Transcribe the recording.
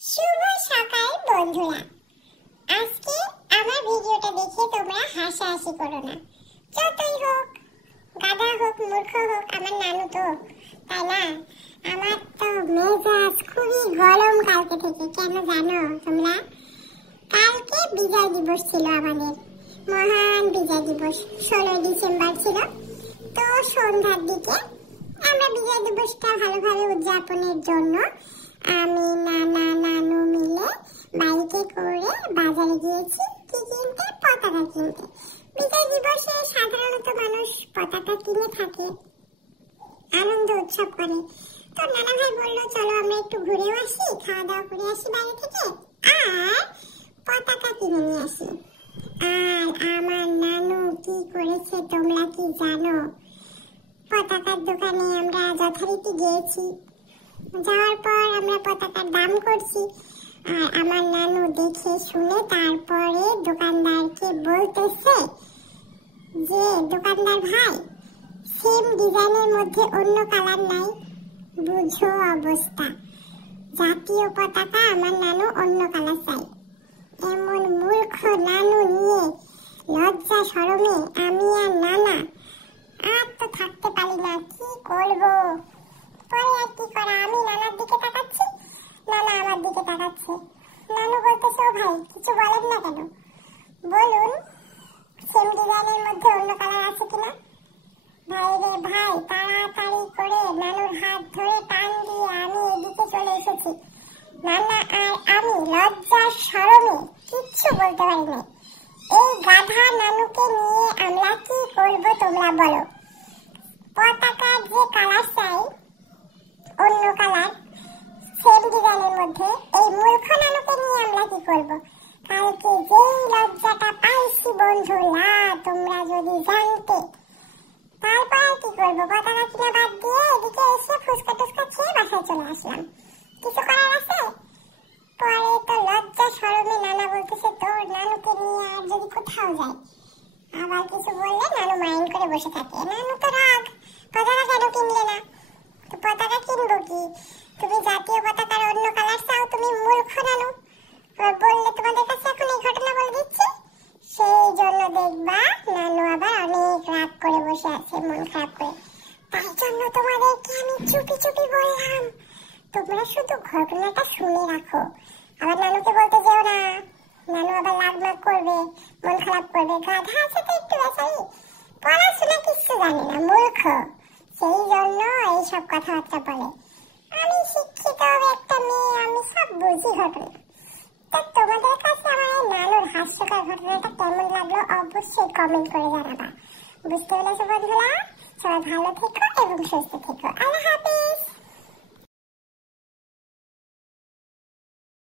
শুভ সকাল বন্ধুরা। আজকে আমার ভিডিওটা দেখে তোমরা হাসাহাসি করো না। যতই হোক, গাধা হোক, মূর্খ হোক, আমার নানু তো, তাই না? আমার তো মেজাজ খুবই গরম কালকে থেকে। কেন জানো তোমরা? কালকে বিজয় দিবস ছিল, আমাদের মহান বিজয় দিবস 16 ডিসেম্বর ছিল। তো সন্ধ্যার দিকে আমরা বিজয় দিবসটা ভালোভাবে উদযাপনের জন্য আমি নানু মিলে বাইকে করে বাজারে গিয়েছি কি কিনতে, পতাকা কিনতে। বিজয় দিবসে সাধারণত মানুষ পতাকা কিনে থাকে, আনন্দ উৎসব করে। তো নানা ভাই বললো চলো আমরা একটু ঘুরেও আসি, খাওয়া দাওয়া করে আসি বাইরে থেকে, আর পতাকা কিনে নিয়ে আসি। আর আমার নানু কি করেছে তোমরা কি জানো? পতাকার দোকানে আমরা যথারীতি গিয়েছি। যাওয়ার পর আমরা পতাকার দাম করছি, আর আমার নানু দেখে শুনে তারপরে দোকানদারকে বলতেছে যে দোকানদার ভাই, সেম ডিজাইনের মধ্যে অন্য কালার নাই, বুঝো অবস্থা। জাতীয় পতাকা আমার নানু অন্য কালার চাই। এমন মূর্খ নানু নিয়ে লজ্জা শরমে আমি আর নানা আর তো থাকতে পারি না। কি করবো? পরে আর কি করা, আমি নানার দিকে তাকাচ্ছি, নানা আমার দিকে তাকাচ্ছে। নানু বলতেছে ও ভাই কিছু বলেন না কেন, বলুন সেম ডিজাইনের মধ্যে অন্য কালার আছে কিনা। ভাই রে ভাই, তাড়াতাড়ি করে নানুর হাত ধরে টান দিয়ে আমি এদিকে চলে এসেছি। নানা আর আমি লজ্জা শরমে কিচ্ছু বলতে পারি না। এই গাধা নানুকে নিয়ে আমরা কি করবো তোমরা বলো? পতাকার যে কালার চাই অন্য কালার, সেম ডিজাইনের মধ্যে, এই মূর্খ নানুকে নিয়ে আমরা কি করবো? কালকে যেই লজ্জাটা পাইছি বন্ধুরা, তোমরা যদি জানতে। তারপর আর কি করবো? পতাকা কিনা বাদ দিয়ে এদিকে এসে ফুচকা টুচকা খেয়ে বাসায় চলে আসলাম। কিছু করার আছে? পরে তো লজ্জা শরমে নানা বলতেছে তোর নানুকে নিয়ে আর যদি কোথাও যায়, আবার কিছু বললে নানু মাইন্ড করে বসে থাকে। নানু তো রাগ, পতাকা কেন কিনলে না? তো পতাকা কিনবো কি? তুমি জাতীয় পতাকার অন্য কালার চাও, তুমি মূর্খ নানু। বললে তোমাদের কাছে এখন এই ঘটনা বলে দিচ্ছি, সেই জন্য দেখবা নানু আবার অনেক রাগ করে বসে আছে, মন খারাপ করে। তাই জন্য তোমাদেরকে আমি চুপি চুপি বললাম, তোমরা শুধু ঘটনাটা শুনে রাখো, আবার নানুকে বলতে যেও না। নানু আবার রাগ মাগ করবে, মন খারাপ করবে। গাধা আছে তো একটু বেচারি, পড়াশোনা কিচ্ছু জানে না, মূর্খ, সেই জন্য এইসব কথাবার্তা বলে। আমি শিক্ষিত একটা মেয়ে, আমি সব বুঝি ঘটনা। তো তোমাদের কাছে আমার এই নানুর হাস্যকর ঘটনাটা কেমন লাগলো অবশ্যই কমেন্ট করে জানাবা। বুঝতে পেরেছো বন্ধুরা? সবাই ভালো থেকো এবং সুস্থ থেকো। আল্লাহ হাফেজ।